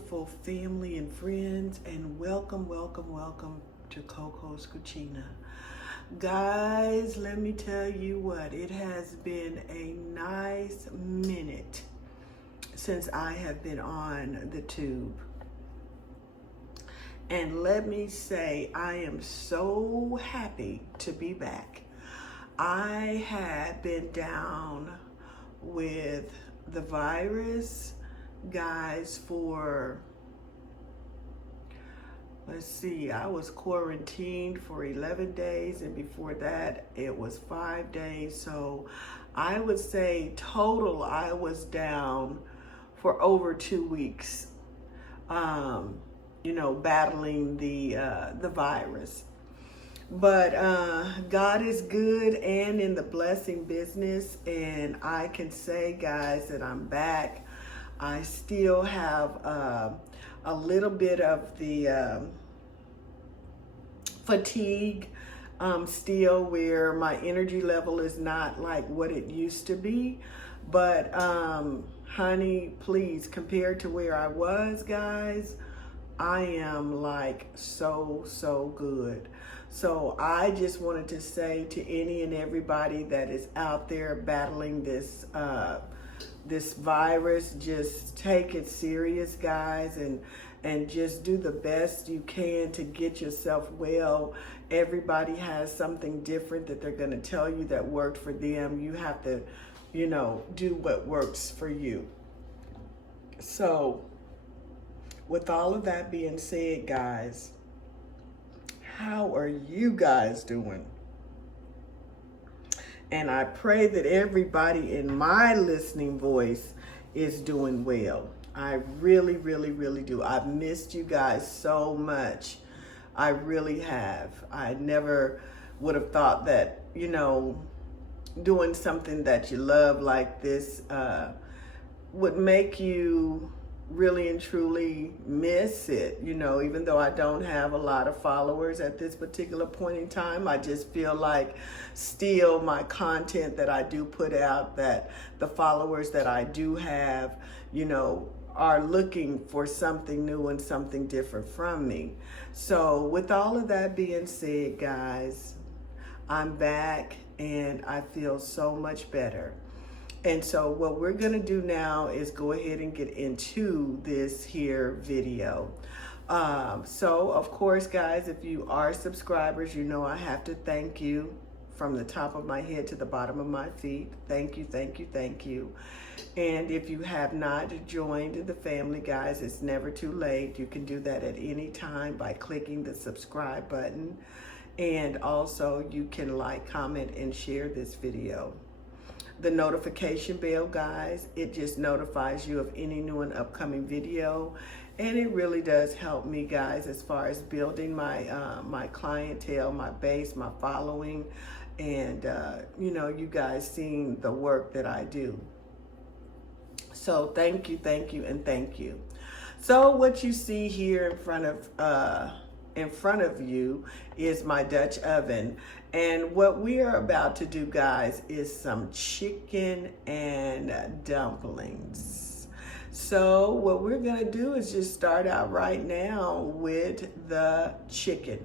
beautiful family and friends, and welcome to Coco's Cucina. Guys, let me tell you what, it has been a nice minute since I have been on the tube. And let me say, I am so happy to be back. I had been down with the virus, guys, for, let's see, I was quarantined for 11 days, and before that it was 5 days. So I would say total I was down for over 2 weeks, battling the virus. But God is good and in the blessing business, and I can say, guys, that I'm back. I still have a little bit of the fatigue still, where my energy level is not like what it used to be. But honey, please, compared to where I was, guys, I am like so good. So I just wanted to say to any and everybody that is out there battling this this virus, just take it serious, guys, and just do the best you can to get yourself well. Everybody has something different that they're going to tell you that worked for them. You have to, do what works for you. So with all of that being said, guys, how are you guys doing? And I pray that everybody in my listening voice is doing well. I really do. I've missed you guys so much. I really have. I never would have thought that, doing something that you love like this would make you really and truly miss it. Even though I don't have a lot of followers at this particular point in time, I just feel like still my content that I do put out, that the followers that I do have, are looking for something new and something different from me. So with all of that being said, guys, I'm back and I feel so much better. And so what we're gonna do now is go ahead and get into this here video. So of course, guys, if you are subscribers, I have to thank you from the top of my head to the bottom of my feet. Thank you. And if you have not joined the family, guys, it's never too late. You can do that at any time by clicking the subscribe button. And also you can like, comment, and share this video. The notification bell, guys, it just notifies you of any new and upcoming video, and it really does help me, guys, as far as building my my clientele, my base, my following, and you guys seeing the work that I do. So thank you. So what you see here in front of you is my Dutch oven. And what we are about to do, guys, is some chicken and dumplings. So what we're gonna do is just start out right now with the chicken.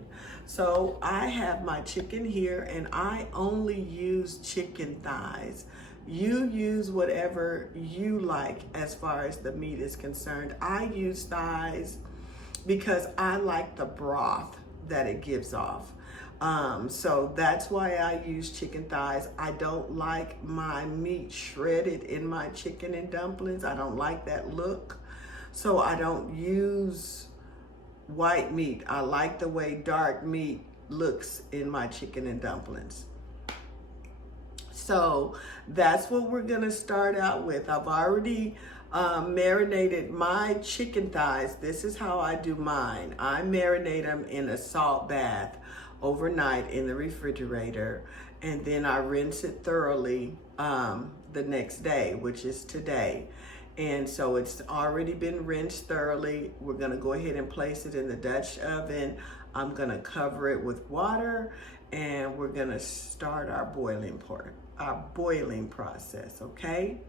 So I have my chicken here, and I only use chicken thighs. You use whatever you like as far as the meat is concerned. I use thighs because I like the broth that it gives off. So that's why I use chicken thighs. I don't like my meat shredded in my chicken and dumplings. I don't like that look. So I don't use white meat. I like the way dark meat looks in my chicken and dumplings. So that's what we're gonna start out with. I've already marinated my chicken thighs. This is how I do mine. I marinate them in a salt bath overnight in the refrigerator, and then I rinse it thoroughly the next day, which is today. And so it's already been rinsed thoroughly. We're gonna go ahead and place it in the Dutch oven. I'm gonna cover it with water, and we're gonna start our boiling process, okay?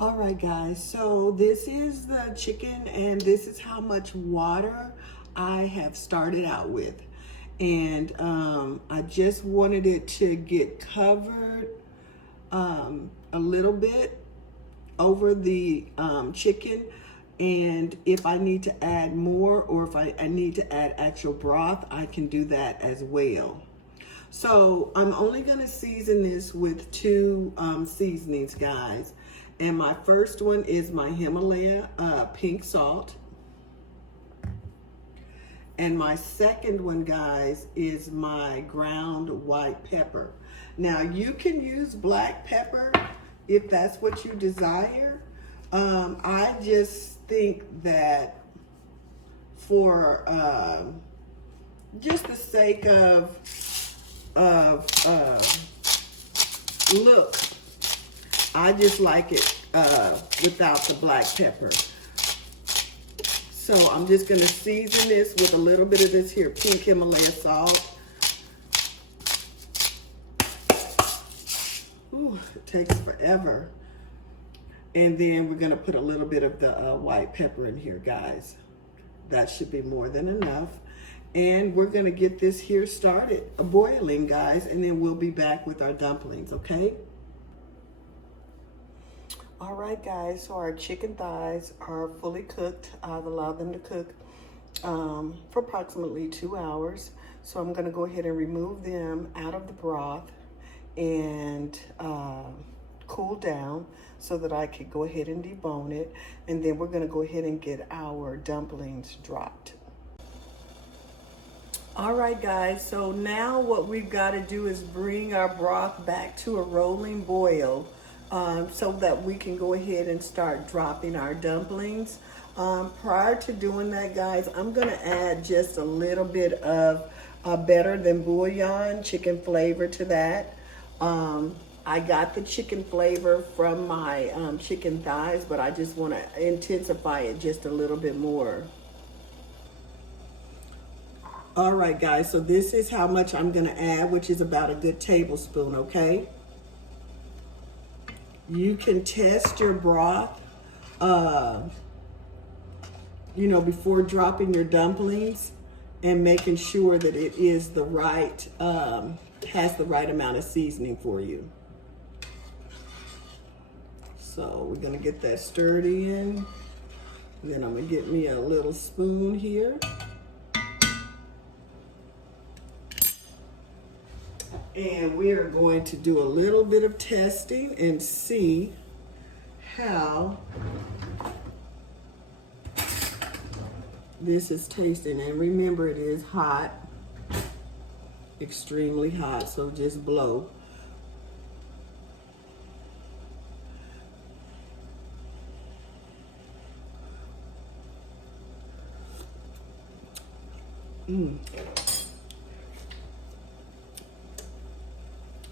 All right, guys, so this is the chicken and this is how much water I have started out with. And I just wanted it to get covered a little bit over the chicken. And if I need to add more, or if I need to add actual broth, I can do that as well. So I'm only gonna season this with two seasonings, guys. And my first one is my Himalaya pink salt. And my second one, guys, is my ground white pepper. Now you can use black pepper if that's what you desire. I just think that for just the sake of look, I just like it without the black pepper. So I'm just gonna season this with a little bit of this here pink Himalaya salt. Ooh, it takes forever. And then we're gonna put a little bit of the white pepper in here, guys. That should be more than enough. And we're gonna get this here started boiling, guys, and then we'll be back with our dumplings, okay? All right, guys, so our chicken thighs are fully cooked. I've allowed them to cook for approximately 2 hours. So I'm gonna go ahead and remove them out of the broth and cool down so that I could go ahead and debone it. And then we're gonna go ahead and get our dumplings dropped. All right, guys, so now what we've got to do is bring our broth back to a rolling boil so that we can go ahead and start dropping our dumplings. Prior to doing that, guys, I'm going to add just a little bit of better than bouillon chicken flavor to that. I got the chicken flavor from my chicken thighs, but I just want to intensify it just a little bit more. All right, guys, so this is how much I'm gonna add, which is about a good tablespoon, okay? You can test your broth, before dropping your dumplings and making sure that it is the right, has the right amount of seasoning for you. So we're gonna get that stirred in. And then I'm gonna get me a little spoon here. And we are going to do a little bit of testing and see how this is tasting. And remember, it is hot, extremely hot, so just blow.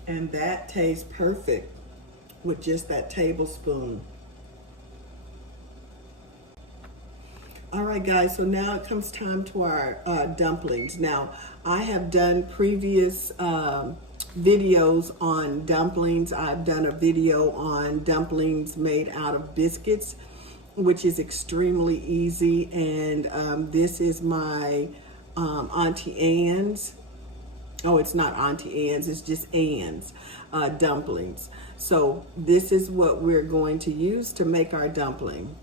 And that tastes perfect with just that tablespoon. All right, guys, so now it comes time to our dumplings. Now, I have done previous videos on dumplings. I've done a video on dumplings made out of biscuits, which is extremely easy. And this is my Auntie Anne's. Oh, it's not Auntie Anne's, it's just Anne's dumplings. So this is what we're going to use to make our dumpling.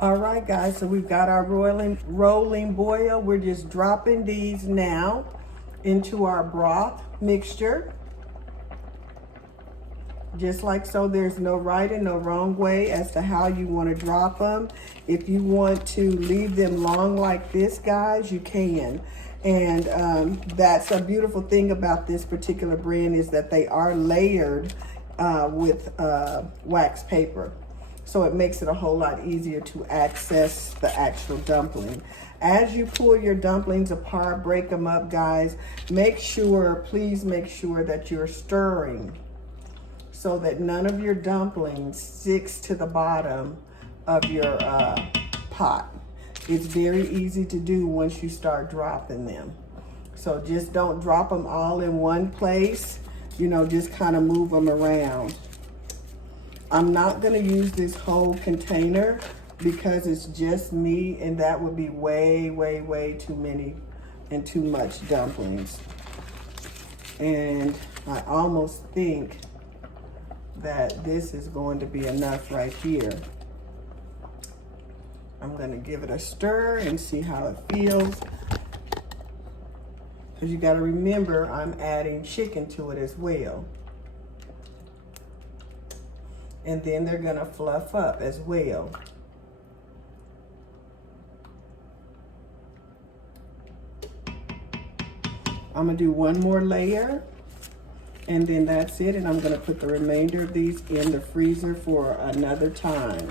All right, guys, so we've got our rolling boil. We're just dropping these now into our broth mixture. Just like so. There's no right and no wrong way as to how you want to drop them. If you want to leave them long like this, guys, you can. And that's a beautiful thing about this particular brand, is that they are layered with wax paper. So it makes it a whole lot easier to access the actual dumpling. As you pull your dumplings apart, break them up, guys, please make sure that you're stirring so that none of your dumplings sticks to the bottom of your pot. It's very easy to do once you start dropping them. So just don't drop them all in one place. you know, just kind of move them around. I'm not gonna use this whole container because it's just me, and that would be way, way, way too many and too much dumplings. And I almost think that this is going to be enough right here. I'm gonna give it a stir and see how it feels. Because you gotta remember, I'm adding chicken to it as well. And then they're gonna fluff up as well. I'm gonna do one more layer, and then that's it, and I'm gonna put the remainder of these in the freezer for another time.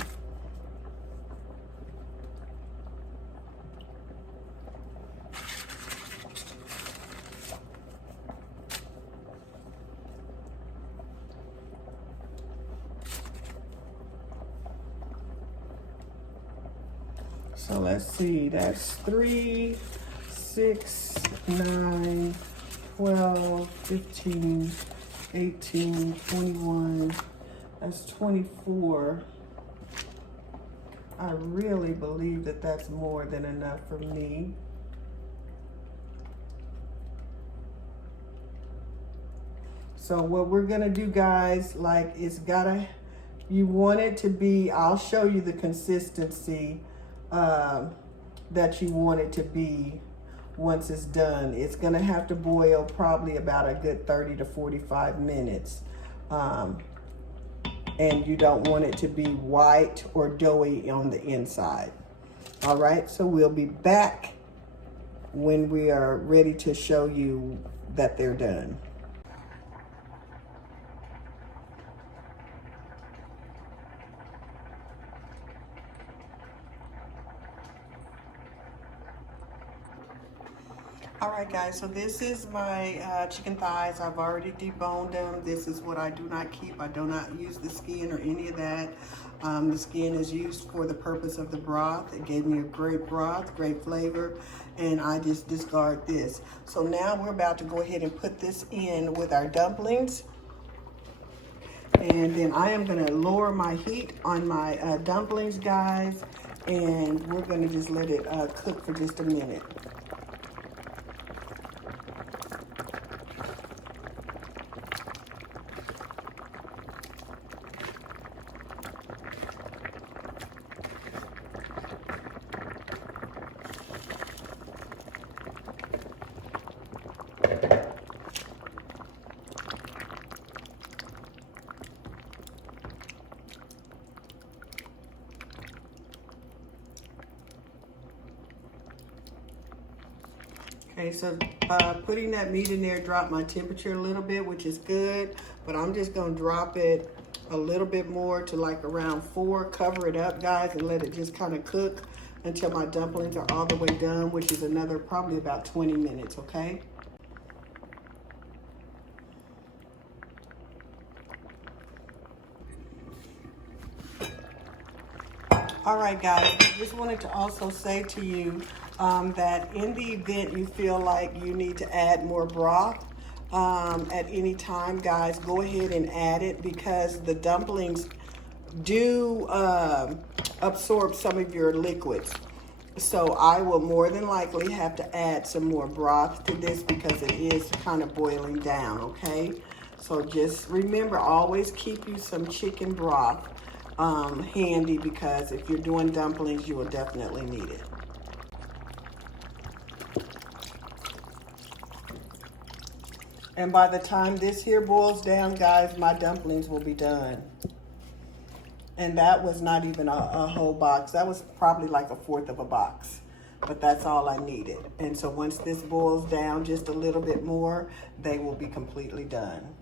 So let's see, that's 3, 6, 9, 12, 15, 18, 21, that's 24. I really believe that that's more than enough for me. So what we're gonna do, guys, like you want it to be, I'll show you the consistency that you want it to be once it's done. It's gonna have to boil probably about a good 30 to 45 minutes. And you don't want it to be white or doughy on the inside. All right, so we'll be back when we are ready to show you that they're done. All right, guys, so this is my chicken thighs. I've already deboned them. This is what I do not keep. I do not use the skin or any of that. The skin is used for the purpose of the broth. It gave me a great broth, great flavor, and I just discard this. So now we're about to go ahead and put this in with our dumplings. And then I am gonna lower my heat on my dumplings, guys, and we're gonna just let it cook for just a minute. Okay, so putting that meat in there dropped my temperature a little bit, which is good, but I'm just gonna drop it a little bit more to like around 4, cover it up, guys, and let it just kind of cook until my dumplings are all the way done, which is another probably about 20 minutes, okay? All right, guys, I just wanted to also say to you that in the event you feel like you need to add more broth at any time, guys, go ahead and add it, because the dumplings do absorb some of your liquids. So I will more than likely have to add some more broth to this because it is kind of boiling down, okay? So just remember, always keep you some chicken broth handy, because if you're doing dumplings, you will definitely need it. And by the time this here boils down, guys, my dumplings will be done. And that was not even a whole box. That was probably like 1/4 of a box. But that's all I needed. And so once this boils down just a little bit more, they will be completely done.